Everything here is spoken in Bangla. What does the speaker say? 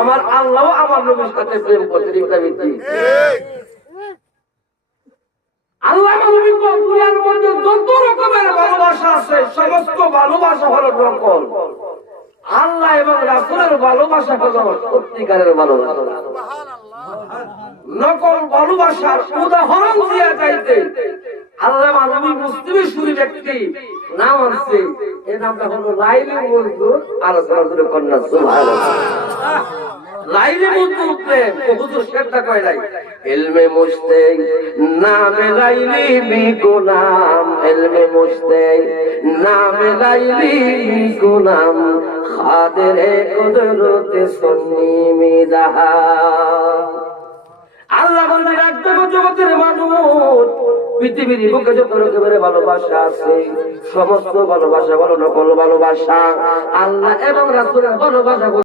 আমার আল্লাহ আমার নবীর সাথে প্রেম করছে, ঠিক না ঠিক? আল্লাহ নবীর দুনিয়ার মধ্যে যত রকমের ভালোবাসা আছে সমস্ত ভালোবাসা হলো নকল। আল্লাহ এবং রাসূলের ভালোবাসা হলো সত্যিকারের ভালোবাসা। নকল ভালোবাসার উদাহরণ দিয়া যাইতে আল্লাহ নবী মুসলিমের শরীর একটি নাম আছে, এই নামটা হলো লাইলি মজদুর আর সরাসরি কন্যা। সুবহানাল্লাহ। লাইলি মজদুর প্রেম হুজুর শেরটা কয় নাই, ইলমে মুস্তাক নামে লাইলি বি গোলাম, ইলমে মুস্তাক নামে লাইলি বি গোলাম, খাদেরে কুদরতে সুন্নি মিদাহা। আল্লাহ বলেন রাখতে জগতের মানুষ পৃথিবীর বুকে যত রকমের ভালোবাসা আছে সমস্ত ভালোবাসা বলো নকল ভালোবাসা। আল্লাহ এবং রাসূলের ভালোবাসা